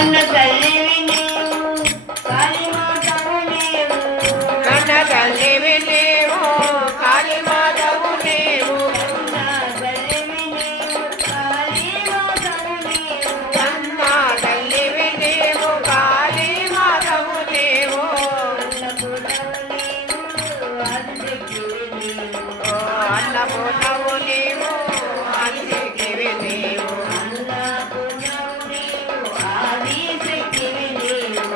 కన్న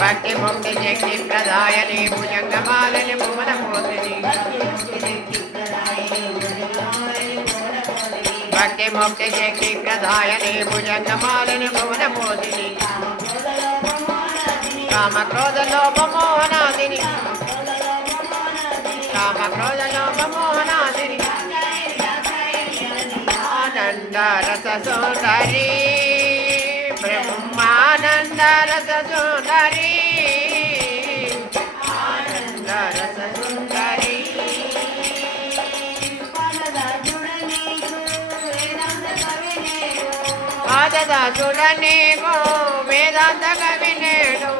భక్తి ముక్తి శక్తి ప్రదాయని భుజంగమాలని భువన పోతిని. భక్తి ముక్తి శక్తి ప్రదాయని భుజంగమాలని భువన పోతిని. కామ క్రోధ లోపమోహనాదిని. కామ క్రోధ లోపమోహనాదిని. ఆనంద రస సుందరి ఆనంద రస సుందరి ఆనంద రస సుందరి ఆదద చూడనీకు వేదాంత కవి నేడు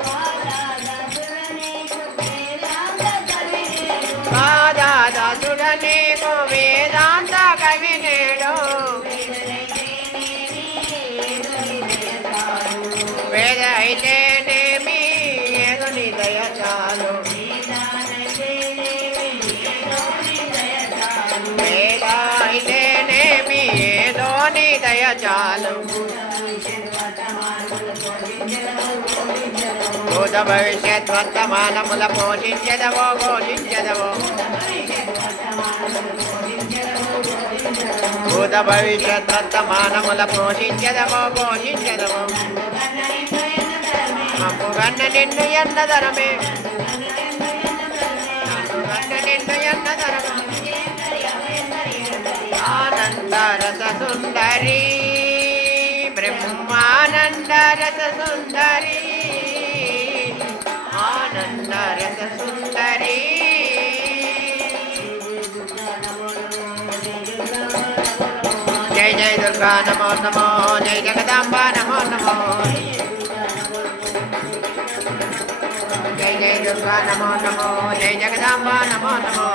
ఆదాద చూడనీకు వేదాంత వేద అయితేనేమి ఏదో దయ చాలు వేద అయితేనేమి ఏదో నీ దయ చాలు భూత భవిష్యత్ వర్తమానముల పోషించదవో ఘోషించదవో భూత భవిష్యత్ వర్తమానముల పోషించదవో ఘోషించదవో కన్న నిన్ను ఎన్న ధరమే. కన్న నిన్ను ఎన్న ధరమే. ఆనంద రస సుందరి బ్రహ్మానంద రస సుందరి ఆనంద రస సుందరి జయ జయ దుర్గా నమో నమో జయ జగదాంబ నమో నమో. జయ దుర్గా నమో నమో జయ జగదాంబ నమో నమో